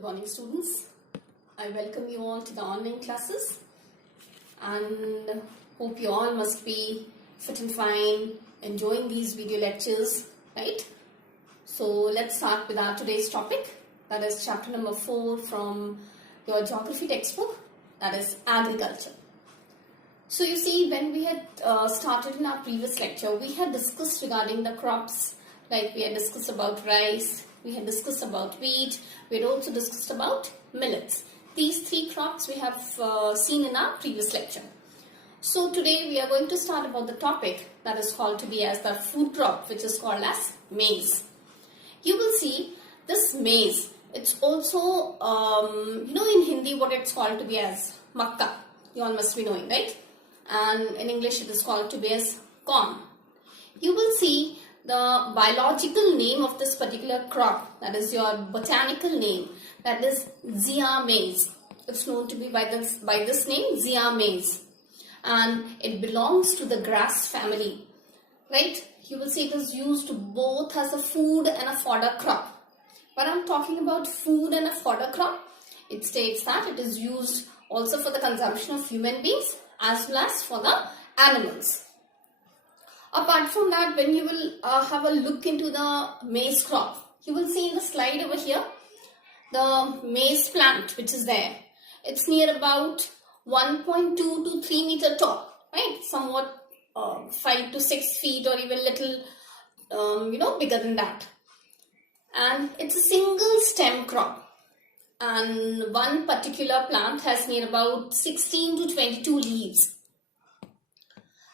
Good morning, students. I welcome you all to the online classes and hope you all must be fit and fine, enjoying these video lectures, right? So let's start with our today's topic, that is chapter number 4 from your geography textbook, that is agriculture. So you see, when we had started in our previous lecture, we had discussed regarding the crops, like we had discussed about rice, we had discussed about wheat, we had also discussed about millets. These three crops we have seen in our previous lecture. So today we are going to start about the topic that is called to be as the food crop, which is called as maize. You will see this maize, it's also, in Hindi what it's called to be as makka. You all must be knowing, right? And in English it is called to be as corn. You will see the biological name of this particular crop, that is your botanical name, that is Zea maize. It's known to be by this name, Zea maize, and it belongs to the grass family, right? You will see it is used both as a food and a fodder crop. When I'm talking about food and a fodder crop, it states that it is used also for the consumption of human beings as well as for the animals. Apart from that, when you will have a look into the maize crop, you will see in the slide over here, the maize plant which is there. It's near about 1.2 to 3 meter tall, right? Somewhat 5 to 6 feet or even little, bigger than that. And it's a single stem crop. And one particular plant has near about 16 to 22 leaves.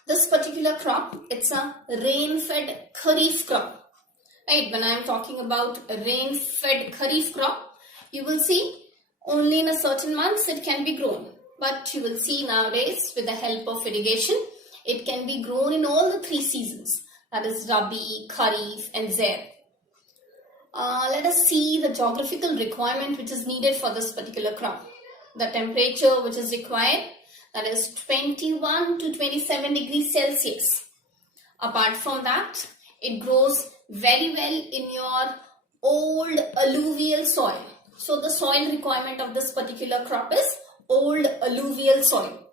This particular crop, it's a rain-fed kharif crop, right? When I am talking about a rain-fed kharif crop, you will see only in a certain months it can be grown. But you will see nowadays with the help of irrigation, it can be grown in all the 3 seasons. That is Rabi, Kharif and Zaid. Let us see the geographical requirement which is needed for this particular crop. The temperature which is required, that is 21 to 27 degrees Celsius. Apart from that, it grows very well in your old alluvial soil. So the soil requirement of this particular crop is old alluvial soil.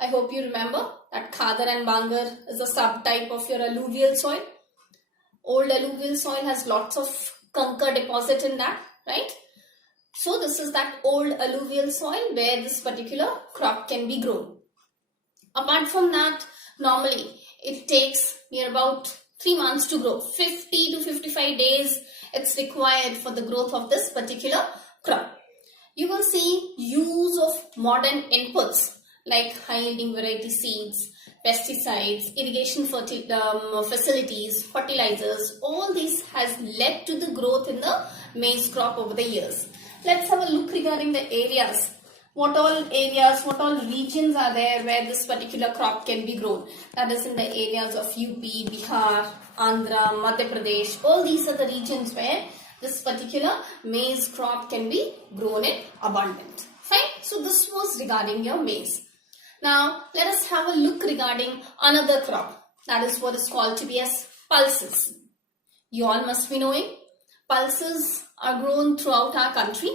I hope you remember that Khadar and Bangar is a subtype of your alluvial soil. Old alluvial soil has lots of conker deposit in that, right? So this is that old alluvial soil where this particular crop can be grown. Apart from that, normally it takes near about 3 months to grow. 50 to 55 days it's required for the growth of this particular crop. You will see use of modern inputs like high-yielding variety seeds, pesticides, irrigation facilities, fertilizers. All this has led to the growth in the maize crop over the years. Let's have a look regarding the areas. What all regions are there where this particular crop can be grown? That is in the areas of UP, Bihar, Andhra, Madhya Pradesh. All these are the regions where this particular maize crop can be grown in abundance. Fine. So this was regarding your maize. Now let us have a look regarding another crop. That is what is called to be as pulses. You all must be knowing pulses are grown throughout our country.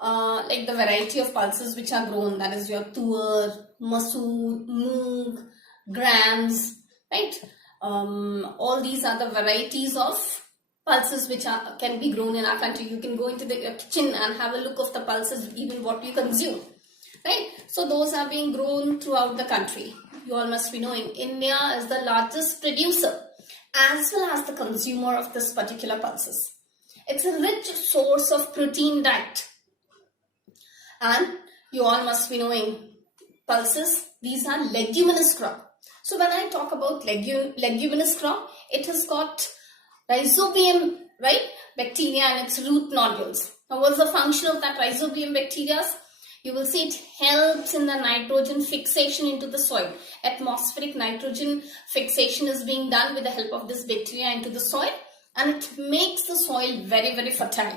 Like the variety of pulses which are grown, that is your tuar, masoor, moong, grams, right? All these are the varieties of pulses which can be grown in our country. You can go into the kitchen and have a look of the pulses, even what you consume, right? So those are being grown throughout the country. You all must be knowing India is the largest producer as well as the consumer of this particular pulses. It's a rich source of protein diet. And you all must be knowing pulses, these are leguminous crop. So when I talk about leguminous crop, it has got rhizobium, right, bacteria and its root nodules. Now what's the function of that rhizobium bacteria? You will see it helps in the nitrogen fixation into the soil. Atmospheric nitrogen fixation is being done with the help of this bacteria into the soil, and it makes the soil very, very fertile,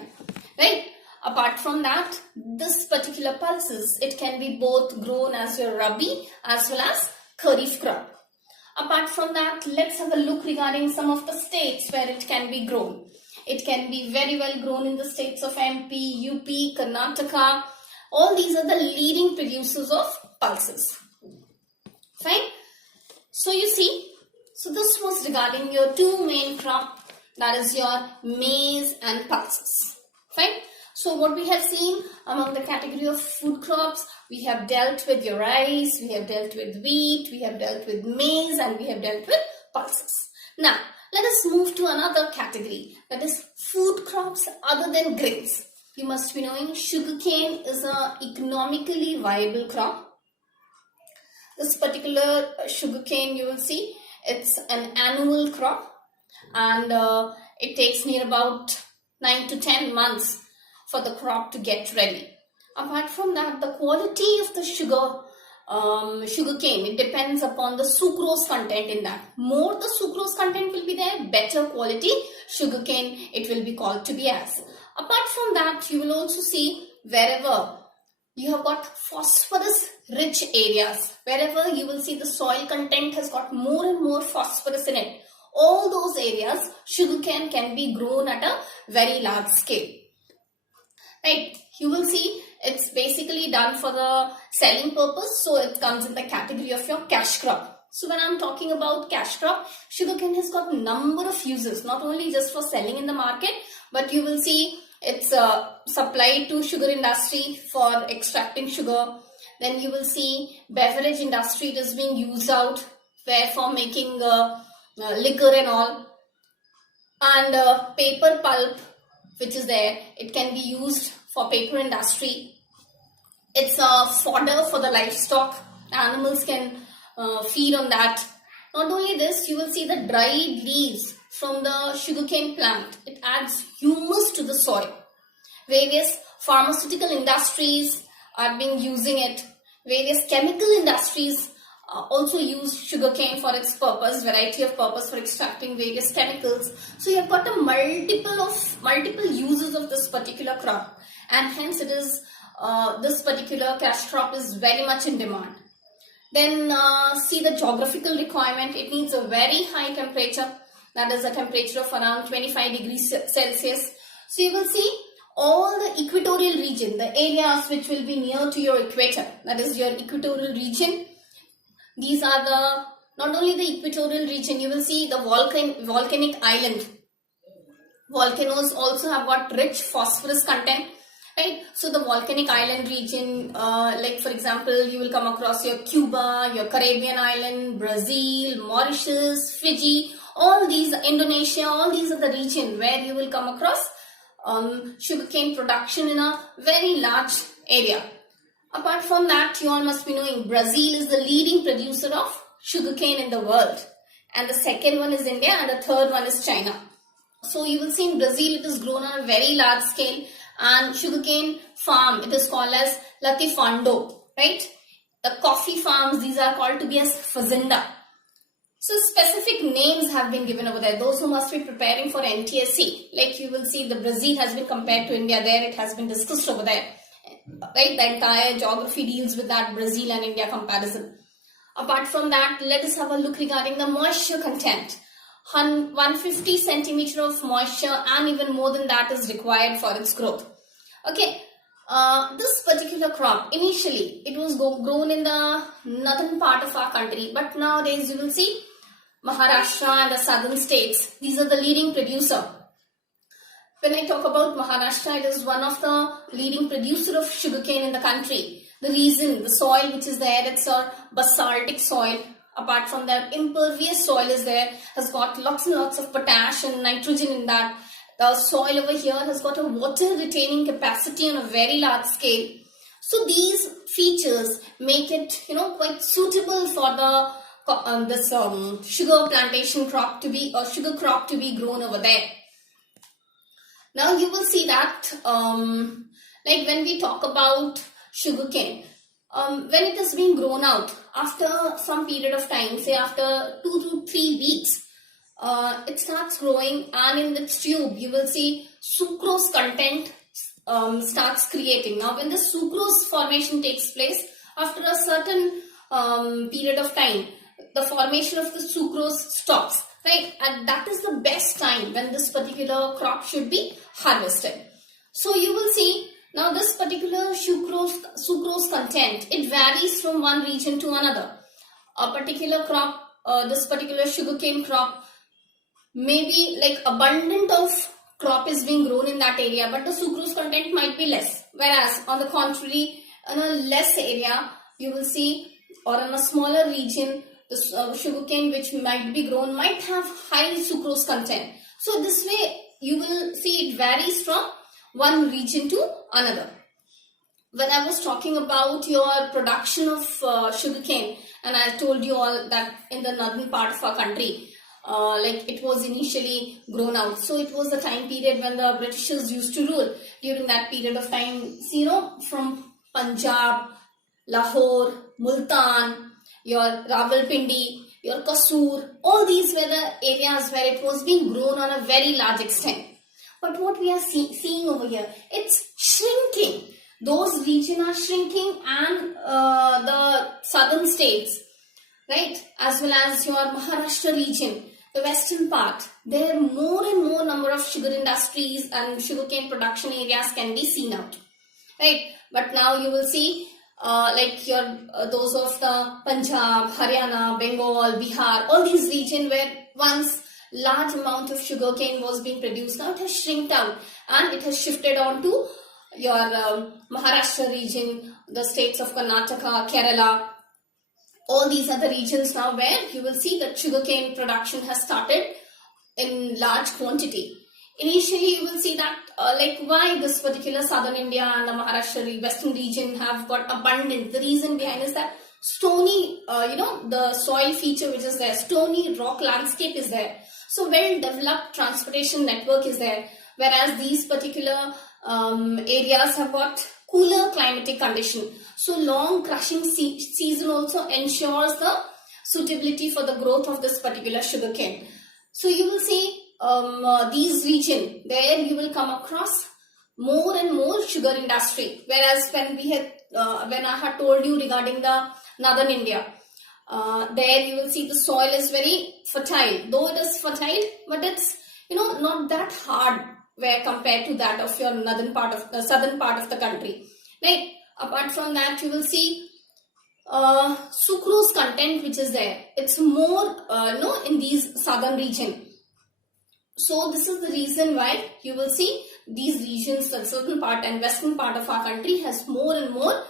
right? Apart from that, this particular pulses, it can be both grown as your Rabi as well as Kharif crop. Apart from that, let's have a look regarding some of the states where it can be grown. It can be very well grown in the states of MP, UP, Karnataka. All these are the leading producers of pulses. Fine. So you see, so this was regarding your two main crop, that is your maize and pulses. Fine. So what we have seen among the category of food crops, we have dealt with your rice, we have dealt with wheat, we have dealt with maize, and we have dealt with pulses. Now, let us move to another category, that is food crops other than grains. You must be knowing sugarcane is an economically viable crop. This particular sugarcane, you will see, it's an annual crop, and it takes near about 9 to 10 months for the crop to get ready. Apart from that, the quality of the sugarcane, it depends upon the sucrose content in that. More the sucrose content will be there, better quality sugarcane it will be called to be as. Apart from that, you will also see wherever you have got phosphorus rich areas, wherever you will see the soil content has got more and more phosphorus in it, all those areas sugarcane can be grown at a very large scale. Right, you will see it's basically done for the selling purpose, so it comes in the category of your cash crop. So when I'm talking about cash crop, sugarcane has got a number of uses, not only just for selling in the market, but you will see it's supplied to sugar industry for extracting sugar. Then you will see beverage industry, it is being used out where for making liquor and all. And paper pulp, which is there, it can be used for paper industry. It's a fodder for the livestock. Animals can feed on that. Not only this, you will see the dried leaves from the sugarcane plant. It adds humus to the soil. Various pharmaceutical industries are being using it. Various chemical industries also use sugarcane for its purpose, variety of purpose for extracting various chemicals. So you have got a multiple uses of this particular crop, and hence it is this particular cash crop is very much in demand. Then see the geographical requirement. It needs a very high temperature, that is a temperature of around 25 degrees Celsius. So you will see all the equatorial region, the areas which will be near to your equator, that is your equatorial region. These are the, not only the equatorial region, you will see the volcanic island. Volcanoes also have got rich phosphorus content, right? So the volcanic island region, like for example, you will come across your Cuba, your Caribbean island, Brazil, Mauritius, Fiji, all these, Indonesia, all these are the region where you will come across sugarcane production in a very large area. Apart from that, you all must be knowing Brazil is the leading producer of sugarcane in the world. And the second one is India, and the third one is China. So you will see in Brazil it is grown on a very large scale, and sugarcane farm, it is called as latifando, right? The coffee farms, these are called to be as fazenda. So specific names have been given over there. Those who must be preparing for NTSC, like you will see the Brazil has been compared to India there, it has been discussed over there. Right, the entire geography deals with that Brazil and India comparison. Apart from that, let us have a look regarding the moisture content. 150 centimeter of moisture and even more than that is required for its growth. Okay, this particular crop, initially it was grown in the northern part of our country, but nowadays you will see Maharashtra and the southern states, these are the leading producer. When I talk about Maharashtra, it is one of the leading producer of sugarcane in the country. The reason, the soil which is there, it's a basaltic soil. Apart from that, impervious soil is there, has got lots and lots of potash and nitrogen in that. The soil over here has got a water retaining capacity on a very large scale. So these features make it, quite suitable for the sugar plantation crop to be, or sugar crop to be grown over there. Now you will see that, like when we talk about sugarcane, when it is being grown out, after some period of time, say after 2 to 3 weeks, it starts growing, and in the tube you will see sucrose content starts creating. Now when the sucrose formation takes place, after a certain period of time, the formation of the sucrose stops. right? And that is the best time when this particular crop should be harvested. So you will see now this particular sucrose content, it varies from one region to another. A particular crop, this particular sugarcane crop, maybe like abundant of crop is being grown in that area, but the sucrose content might be less. Whereas on the contrary, in a less area, you will see, or in a smaller region, the sugarcane which might be grown might have high sucrose content. So this way you will see it varies from one region to another. When I was talking about your production of sugarcane, and I told you all that in the northern part of our country, like it was initially grown out. So it was the time period when the Britishers used to rule. During that period of time, you know, from Punjab, Lahore, Multan, your Rawalpindi, your Kasur, all these were the areas where it was being grown on a very large extent. But what we are seeing over here, it's shrinking. Those regions are shrinking, and the southern states, right, as well as your Maharashtra region, the western part, there more and more number of sugar industries and sugarcane production areas can be seen out, right? But now you will see like your those of the Punjab, Haryana, Bengal, Bihar, all these regions where once large amount of sugarcane was being produced, now it has shrinked out and it has shifted on to your Maharashtra region, the states of Karnataka, Kerala, all these other regions now where you will see that sugarcane production has started in large quantity. Initially, you will see that like why this particular southern India and the Maharashtra western region have got abundant. The reason behind is that stony, you know, the soil feature which is there, stony rock landscape is there. So well developed transportation network is there. Whereas these particular areas have got cooler climatic condition. So long crushing season also ensures the suitability for the growth of this particular sugarcane. So you will see these region, there you will come across more and more sugar industry. Whereas when we had when I had told you regarding the northern India, there you will see the soil is very fertile. Though it is fertile, but it's, you know, not that hard where compared to that of your northern part of the southern part of the country, right? Apart from that, you will see sucrose content which is there. It's more in these southern region. So this is the reason why you will see these regions, the southern part and western part of our country has more and more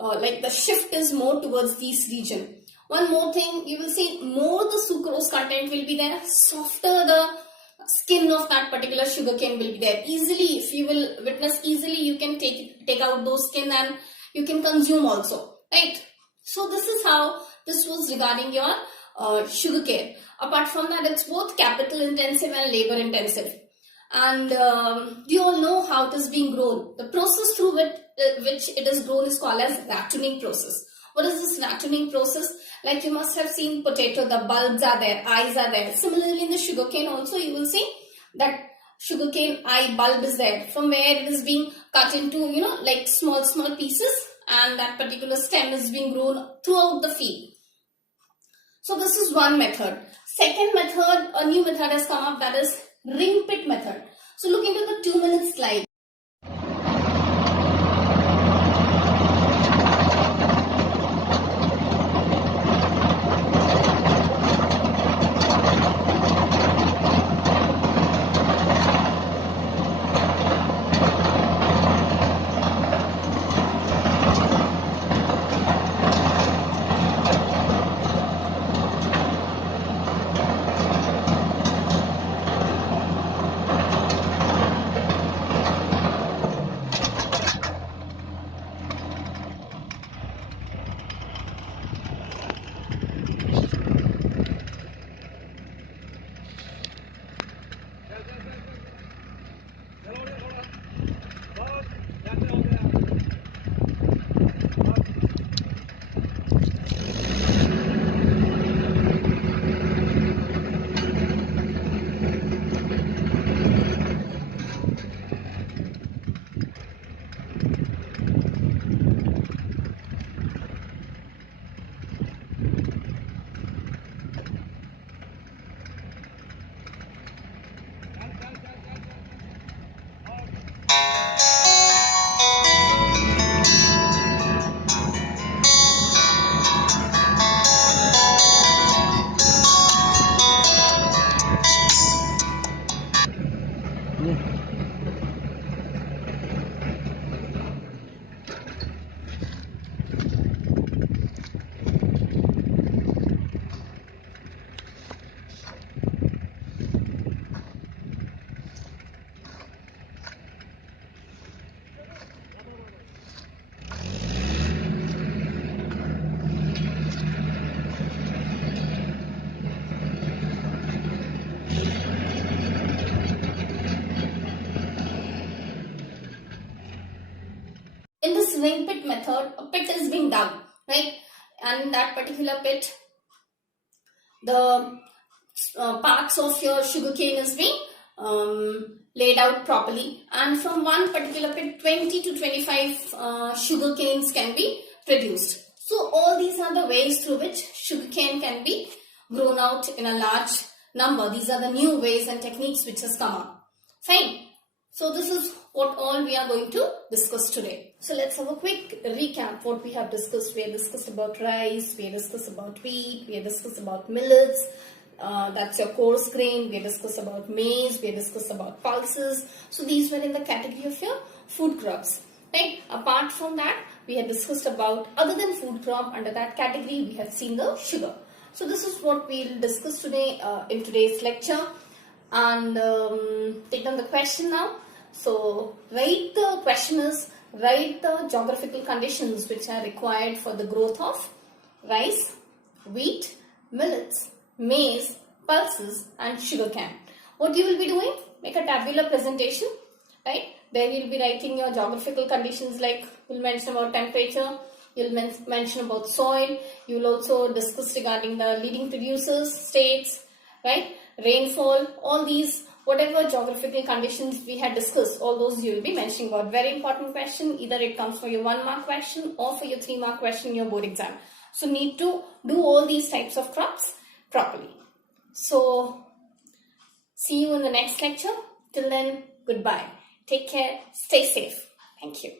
like the shift is more towards these region. One more thing, you will see more the sucrose content will be there, softer the skin of that particular sugarcane will be there. Easily, if you will witness, easily you can take out those skin and you can consume also, right? So this is how this was regarding your sugarcane. Apart from that, it's both capital intensive and labor intensive. And we all know how it is being grown. The process through which it is grown is called as rattoning process. What is this rattoning process? Like you must have seen potato, the bulbs are there, eyes are there. Similarly in the sugarcane also you will see that sugarcane eye bulb is there, from where it is being cut into, you know, like small pieces, and that particular stem is being grown throughout the field. So this is one method. Second method, a new method has come up, that is ring pit method. So look into the 2-minute slide. In this ring pit method, a pit is being dug, right? And in that particular pit, the parts of your sugarcane is being laid out properly, and from one particular pit 20 to 25 sugar canes can be produced. So all these are the ways through which sugarcane can be grown out in a large number. These are the new ways and techniques which has come up. Fine. So this is what all we are going to discuss today. So let's have a quick recap what we have discussed. We have discussed about rice, we have discussed about wheat, we have discussed about millets, that's your coarse grain, we have discussed about maize, we have discussed about pulses. So these were in the category of your food crops, right? Apart from that, we have discussed about other than food crop, under that category we have seen the sugar. So this is what we will discuss today in today's lecture, and take on the question now. So write the question is, write the geographical conditions which are required for the growth of rice, wheat, millets, maize, pulses and sugarcane. What you will be doing? Make a tabular presentation, right? There you will be writing your geographical conditions, like you will mention about temperature, you will mention about soil, you will also discuss regarding the leading producers, states, right? Rainfall, all these, whatever geographical conditions we had discussed, all those you will be mentioning about. Very important question, either it comes for your 1 mark question or for your 3 mark question in your board exam. So need to do all these types of crops properly. So see you in the next lecture. Till then, goodbye. Take care, stay safe. Thank you.